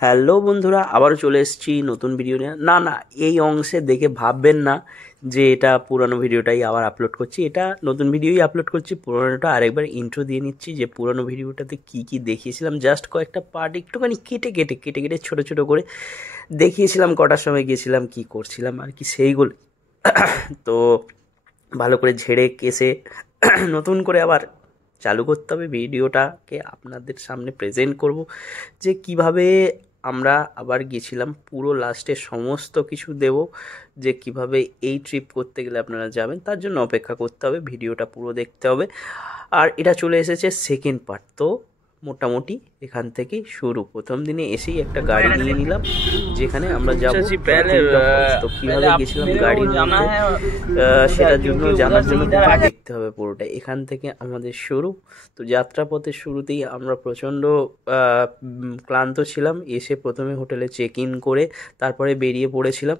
Hello বন্ধুরা, আবারও চলে এসেছি নতুন ভিডিও নিয়ে। না, এই অংশে দেখে ভাববেন না যে এটা পুরনো ভিডিওটাই আবার আপলোড করছি। এটা নতুন ভিডিওই আপলোড করছি। পুরনোটা আরেকবার ইন্ট্রো দিয়ে নিচ্ছি যে পুরনো ভিডিওটাতে কি দেখিয়েছিলাম। জাস্ট কয়েকটা পার্ট একটুখানি কেটে ছোট ছোট করে দেখিয়েছিলাম, কটার সময় গিয়েছিলাম, কি করছিলাম আর কি, সেইগুলো তো ভালো করে ঝেড়ে কেসে নতুন করে আবার চালু করতে হবে। ভিডিওটাকে আপনাদের সামনে প্রেজেন্ট করব যে কিভাবে আমরা আবার গেছিলাম, পুরো লাস্টে সমস্ত কিছু দেব, যে কিভাবে এই ট্রিপ করতে গেলে আপনারা যাবেন। তার জন্য অপেক্ষা করতে হবে, ভিডিওটা পুরো দেখতে হবে। আর এটা চলে এসেছে সেকেন্ড পার্ট। তো মোটামুটি এখান থেকেই শুরু। প্রথম দিনে এসেই একটা গাড়ি নিয়ে নিলাম যেখানে আমরা যাবো। তো কীভাবে গেছিলাম গাড়ির মধ্যে সেটার জন্য জানার জন্য দেখতে হবে পুরোটা। এখান থেকে আমাদের শুরু। তো যাত্রাপথের শুরুতেই আমরা প্রচণ্ড ক্লান্ত ছিলাম। এসে প্রথমে হোটেলে চেক ইন করে তারপরে বেরিয়ে পড়েছিলাম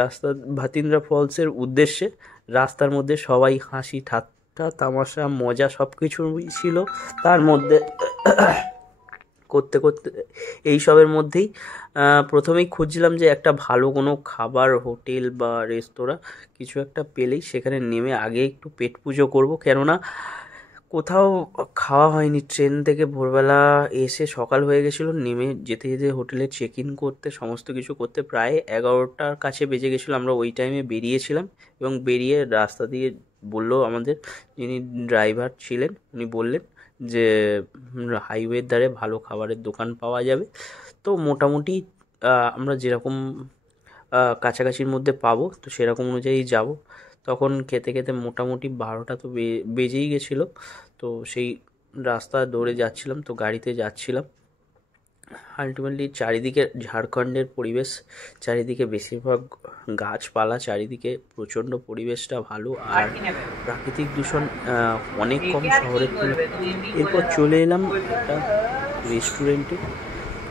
রাস্তা ভাতিন্দ্রা ফলসের উদ্দেশ্যে। রাস্তার মধ্যে সবাই হাসি ঠাট্টা তামাশা মজা সব কিছুই ছিল। তার মধ্যে করতে এইসবের মধ্যেই প্রথমেই খুঁজছিলাম যে একটা ভালো কোনো খাবার হোটেল বা রেস্তোরাঁ কিছু একটা পেলেই সেখানে নেমে আগে একটু পেট পুজো করবো। কেননা কোথাও খাওয়া হয়নি। ট্রেন থেকে ভোরবেলা এসে সকাল হয়ে গেছিলো। নেমে যেতে হোটেলে চেক ইন করতে সমস্ত কিছু করতে প্রায় 11টার কাছে বেজে গেছিলো। আমরা ওই টাইমে বেরিয়েছিলাম এবং বেরিয়ে রাস্তা দিয়ে বললো আমাদের যিনি ড্রাইভার ছিলেন, উনি বললেন যে হাইওয়ের ধারে ভালো খাবারের দোকান পাওয়া যাবে। তো মোটামুটি আমরা যেরকম কাছাকাছির মধ্যে পাবো তো সেরকম অনুযায়ী যাব। তখন খেতে মোটামুটি 12টা তো বেজেই গেছিলো। তো সেই রাস্তা দৌড়ে যাচ্ছিলাম, তো গাড়িতে যাচ্ছিলাম। আলটিমেটলি চারিদিকে ঝাড়খণ্ডের পরিবেশ, চারিদিকে বেশিরভাগ গাছপালা, চারিদিকে প্রচণ্ড পরিবেশটা ভালো আর প্রাকৃতিক দূষণ অনেক কম শহরের তুলনায়। এরপর চলে এলাম একটা রেস্টুরেন্টে।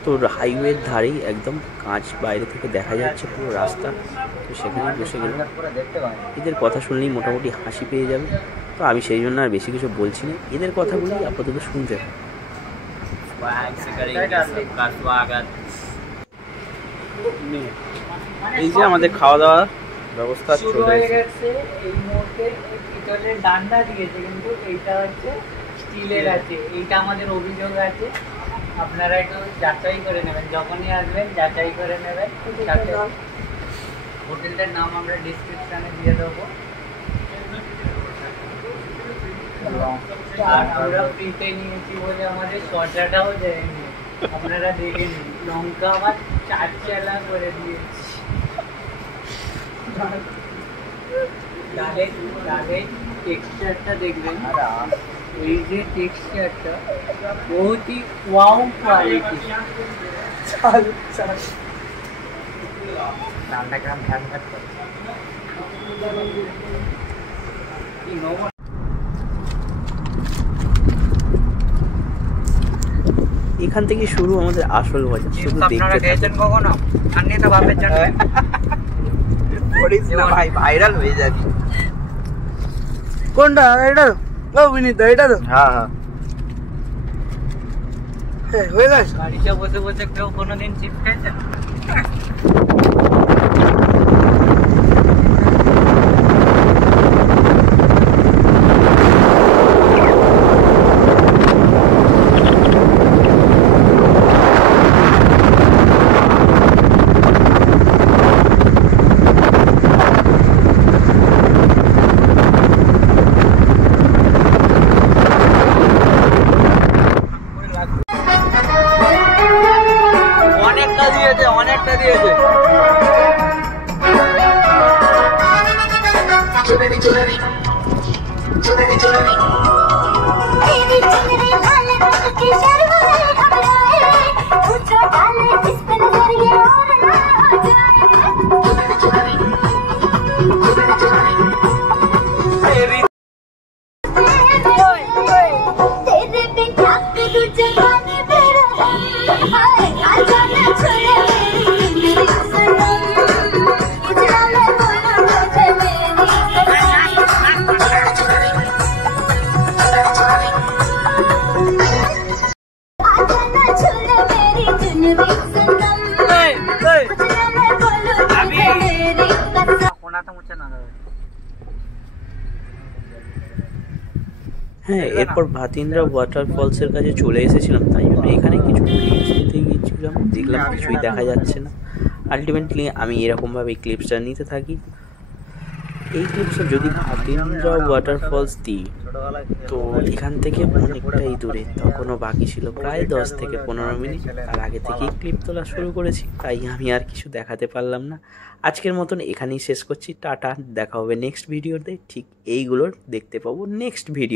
তো হাইওয়ের ধারেই একদম কাঁচ বাইরে থেকে দেখা যাচ্ছে পুরো রাস্তা। তো সেখানে বসে গেলাম। এদের কথা শুনলেই মোটামুটি হাসি পেয়ে যাবে, তো আমি সেই জন্য আর বেশি কিছু বলছি না। এদের কথাগুলোই আপাতত শুনতে হবে। এই যে আমাদের খাওয়া দাওয়া ব্যবস্থা চলে গেছে। এই মুহূর্তে পিতলের ডান্ডা দিয়েছে, কিন্তু এইটা হচ্ছে স্টিলের আছে। এইটা আমাদের অভিযোগ আছে, আপনারা একটু যাচাই করে নেবেন, যখনই আসবেন যাচাই করে নেবেন। হোটেলটার নাম আমরা ডিসক্রিপশনে দিয়ে দেবো। আমরা ফ্রিতে নিয়েছি বলে আমাদের খরচাটাও দেয়নি, আপনারা দেখে নিন। লঙ্কা আবার 4 চালা করে দিয়েছি। ডালের টেক্সচারটা দেখবেন, এই যে টেক্সচারটা बहुत ही वाओ क्वालिटी। डालटा ग्राम ध्यान रखो। এখান থেকে শুরু আমাদের আসল মজা। শুধু আপনারা গেছেন কখনো? আন্নি তো বাপের জন্য করিস না ভাই, ভাইরাল হয়ে যাবি। কোনটা? এটা ও বিনীত, এটা তো হ্যাঁ হয়ে গেছে। গাড়িতে বসে বসে কেউ কোনোদিন চিপস খেয়েছেন? অনেকটা দিয়েছে। Never হ্যাঁ, এরপর ভাতিন্দ্রা ওয়াটারফলসের কাছে চলে এসেছিলাম, তাই জন্য এখানে কিছু ক্লিপস নিতে গিয়েছিলাম, দেখলাম কিছুই দেখা যাচ্ছে না। আলটিমেটলি আমি এরকমভাবে ক্লিপসটা নিতে থাকি। এই ক্লিপসটা যদি ভাতিন্দ্রা ওয়াটারফলস দিই তো এখান থেকে অনেকটাই দূরে, তখনও বাকি ছিল প্রায় 10 থেকে 15 মিনিট। তার আগে থেকেই ক্লিপ তোলা শুরু করেছি, তাই আমি আর কিছু দেখাতে পারলাম না। আজকের মতন এখানেই শেষ করছি। টাটা, দেখা হবে নেক্সট ভিডিওতে। ঠিক এইগুলোর দেখতে পাবো নেক্সট ভিডিও।